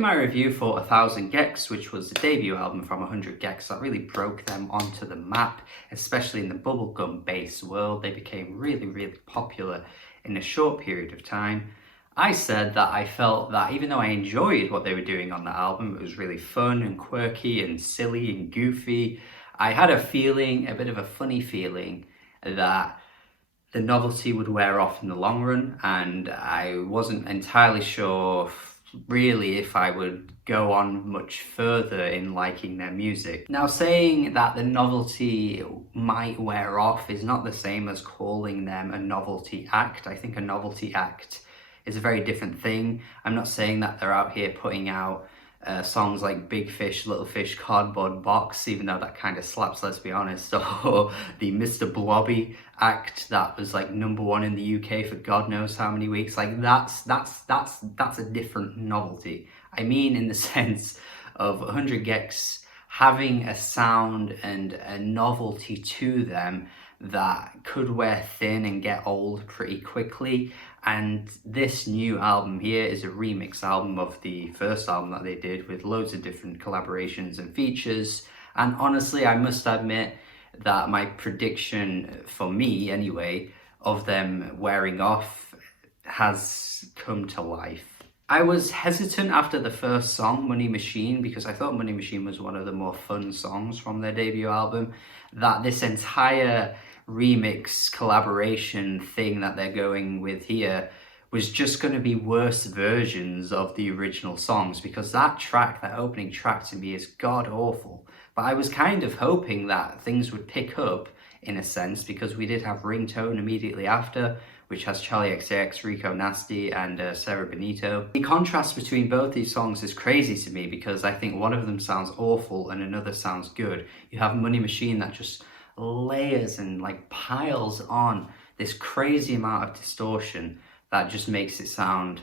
in my review for 1000 Gecs, which was the debut album from 100 Gecs that really broke them onto the map, especially in the bubblegum bass world. They became really popular in a short period of time. I said that I felt that even though I enjoyed what they were doing on the album, it was really fun and quirky and silly and goofy, I had a feeling, a bit of a funny feeling, that the novelty would wear off in the long run, and I wasn't entirely sure really if I would go on much further in liking their music. Now, saying that the novelty might wear off is not the same as calling them a novelty act. I think a novelty act is a very different thing. I'm not saying that they're out here putting out songs like Big Fish, Little Fish, Cardboard Box, even though that kind of slaps, let's be honest, or the Mr. Blobby act that was like #1 in the UK for God knows how many weeks. Like that's a different novelty. I mean, in the sense of 100 Gecs having a sound and a novelty to them that could wear thin and get old pretty quickly. And this new album here is a remix album of the first album that they did with loads of different collaborations and features. And honestly, I must admit that my prediction, for me anyway, of them wearing off has come to life. I was hesitant after the first song, Money Machine, because I thought Money Machine was one of the more fun songs from their debut album, that this entire remix collaboration thing that they're going with here was just going to be worse versions of the original songs, because that track, that opening track, to me is god awful. But I was kind of hoping that things would pick up in a sense, because we did have Ringtone immediately after, which has Charlie XCX, Rico Nasty, and Sarah Benito. The contrast between both these songs is crazy to me, because I think one of them sounds awful and another sounds good. You have Money Machine that just layers and like piles on this crazy amount of distortion that just makes it sound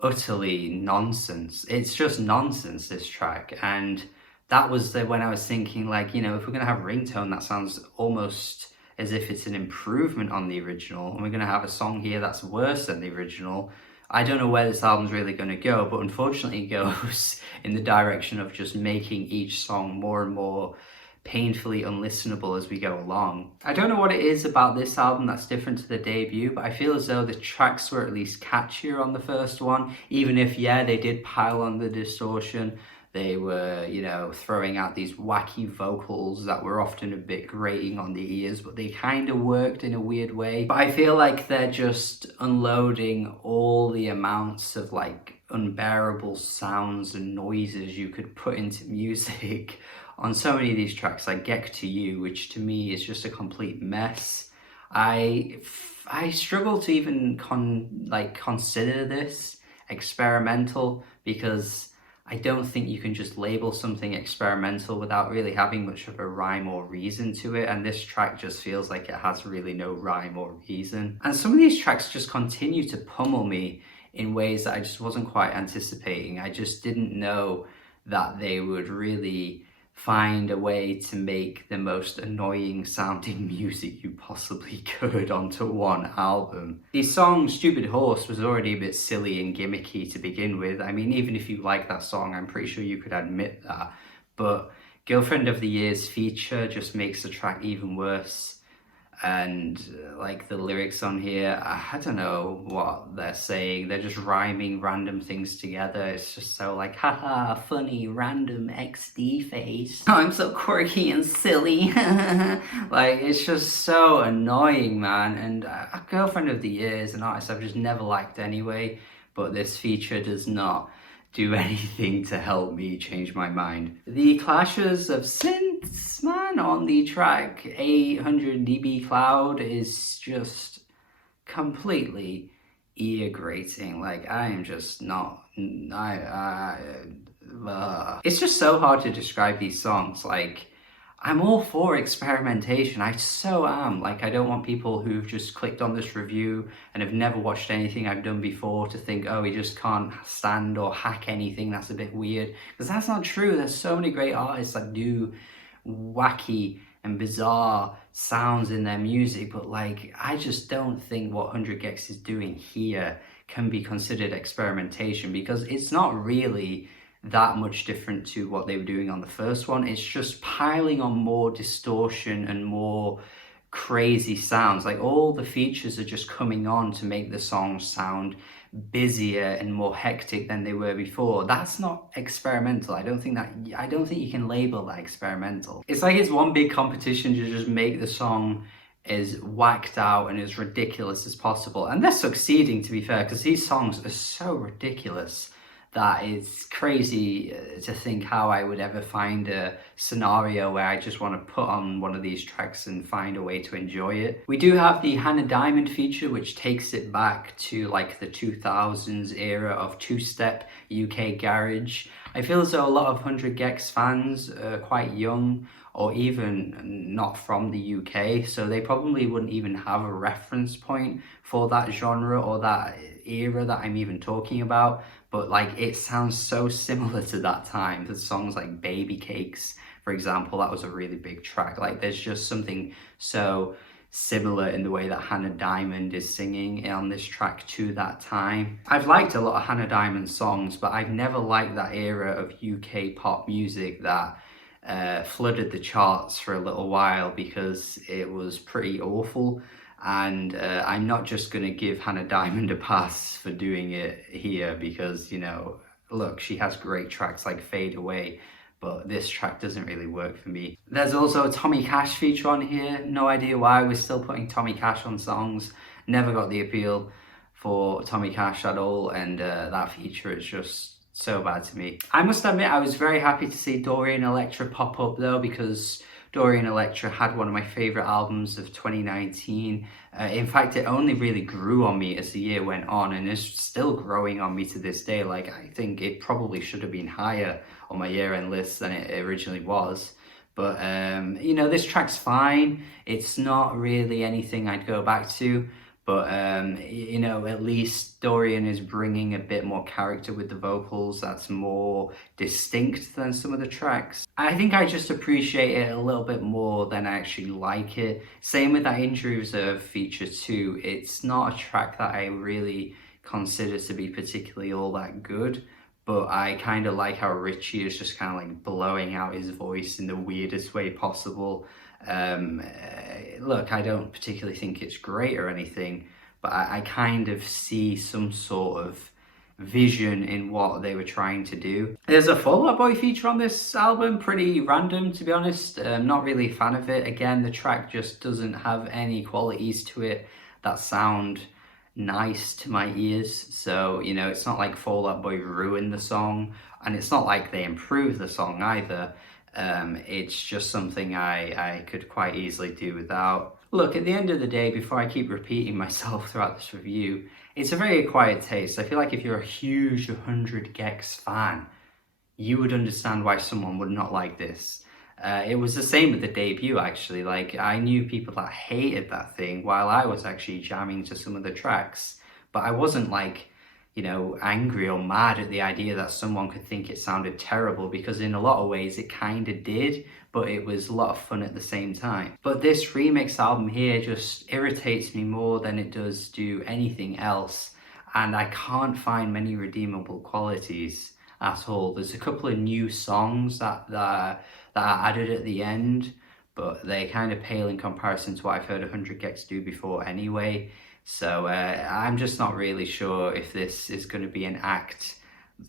utterly nonsense. It's just nonsense, this track. And that was when I was thinking, like, you know, if we're gonna have Ringtone that sounds almost as if it's an improvement on the original, and we're gonna have a song here that's worse than the original, I don't know where this album's really gonna go. But unfortunately it goes in the direction of just making each song more and more painfully unlistenable as we go along. I don't know what it is about this album that's different to the debut, but I feel as though the tracks were at least catchier on the first one, even if, yeah, they did pile on the distortion. They were, you know, throwing out these wacky vocals that were often a bit grating on the ears, but they kind of worked in a weird way. But I feel like they're just unloading all the amounts of like unbearable sounds and noises you could put into music on so many of these tracks, like Get to You, which to me is just a complete mess. I struggle to even consider this experimental, because I don't think you can just label something experimental without really having much of a rhyme or reason to it, and this track just feels like it has really no rhyme or reason. And some of these tracks just continue to pummel me in ways that I just wasn't quite anticipating. I just didn't know that they would really find a way to make the most annoying sounding music you possibly could onto one album. The song Stupid Horse was already a bit silly and gimmicky to begin with. I mean, even if you like that song, I'm pretty sure you could admit that. But Girlfriend of the Year's feature just makes the track even worse. And like the lyrics on here, I don't know what they're saying. They're just rhyming random things together. It's just so like, haha, funny, random XD face. I'm so quirky and silly. Like, it's just so annoying, man. And Girlfriend of the Year is an artist I've just never liked anyway, but this feature does not do anything to help me change my mind. The clashes of synths, man, on the track 800 dB Cloud is just completely ear grating. Like, I am just not, it's just so hard to describe these songs. Like, I'm all for experimentation, I so am. Like, I don't want people who've just clicked on this review and have never watched anything I've done before to think, oh, he just can't stand or hack anything, that's a bit weird. Because that's not true. There's so many great artists that do wacky and bizarre sounds in their music, but like, I just don't think what 100 Gecs is doing here can be considered experimentation, because it's not really that much different to what they were doing on the first one. It's just piling on more distortion and more crazy sounds. Like all the features are just coming on to make the songs sound busier and more hectic than they were before. That's not experimental. I don't think you can label that experimental. It's like it's one big competition to just make the song as whacked out and as ridiculous as possible. And they're succeeding, to be fair, because these songs are so ridiculous that it's crazy to think how I would ever find a scenario where I just want to put on one of these tracks and find a way to enjoy it. We do have the Hannah Diamond feature, which takes it back to like the 2000s era of two-step UK garage. I feel as though a lot of 100 Gecs fans are quite young or even not from the UK, so they probably wouldn't even have a reference point for that genre or that era that I'm even talking about. But like, it sounds so similar to that time. There's songs like Baby Cakes, for example, that was a really big track. Like, there's just something so similar in the way that Hannah Diamond is singing on this track to that time. I've liked a lot of Hannah Diamond songs, but I've never liked that era of UK pop music that flooded the charts for a little while, because it was pretty awful. And I'm not just going to give Hannah Diamond a pass for doing it here, because, you know, look, she has great tracks like Fade Away, but this track doesn't really work for me. There's also a Tommy Cash feature on here. No idea why we're still putting Tommy Cash on songs. Never got the appeal for Tommy Cash at all, and that feature is just so bad to me. I must admit, I was very happy to see Dorian Electra pop up though, because Dorian Electra had one of my favourite albums of 2019. In fact, it only really grew on me as the year went on, and is still growing on me to this day. Like, I think it probably should have been higher on my year-end list than it originally was. But, you know, this track's fine. It's not really anything I'd go back to. But, you know, at least Dorian is bringing a bit more character with the vocals that's more distinct than some of the tracks. I think I just appreciate it a little bit more than I actually like it. Same with that Injury Reserve feature too. It's not a track that I really consider to be particularly all that good, but I kind of like how Richie is just kind of like blowing out his voice in the weirdest way possible. Look, I don't particularly think it's great or anything, but I kind of see some sort of vision in what they were trying to do. There's a Fall Out Boy feature on this album, pretty random to be honest. Not really a fan of it. Again, the track just doesn't have any qualities to it that sound nice to my ears. So, you know, it's not like Fall Out Boy ruined the song, and it's not like they improved the song either. It's just something I could quite easily do without. Look, at the end of the day, before I keep repeating myself throughout this review, it's a very acquired taste. I feel like if you're a huge 100 Gecs fan, you would understand why someone would not like this. It was the same with the debut, actually. Like, I knew people that hated that thing while I was actually jamming to some of the tracks, but I wasn't like, you know, angry or mad at the idea that someone could think it sounded terrible, because in a lot of ways it kind of did, but it was a lot of fun at the same time. But this remix album here just irritates me more than it does do anything else, and I can't find many redeemable qualities at all. There's a couple of new songs that are added at the end, but they kind of pale in comparison to what I've heard 100 Gecs do before anyway. So I'm just not really sure if this is going to be an act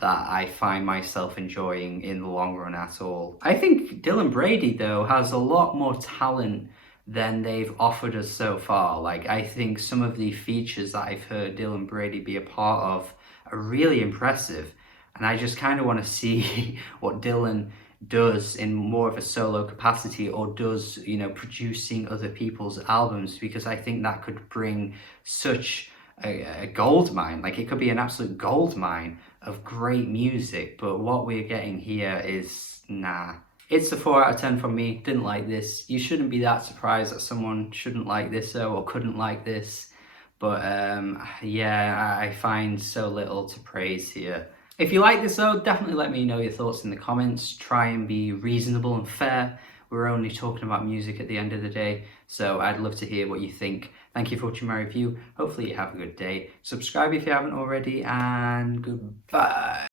that I find myself enjoying in the long run at all. I think Dylan Brady, though, has a lot more talent than they've offered us so far. Like, I think some of the features that I've heard Dylan Brady be a part of are really impressive. And I just kind of want to see what Dylan does in more of a solo capacity, or does, you know, producing other people's albums, because I think that could bring such a gold mine. Like, it could be an absolute gold mine of great music, but what we're getting here is nah. It's a 4 out of 10 from me. Didn't like this. You shouldn't be that surprised that someone shouldn't like this though, or couldn't like this, but yeah, I find so little to praise here. If you like this though, definitely let me know your thoughts in the comments. Try and be reasonable and fair. We're only talking about music at the end of the day, so I'd love to hear what you think. Thank you for watching my review. Hopefully you have a good day. Subscribe if you haven't already, and goodbye.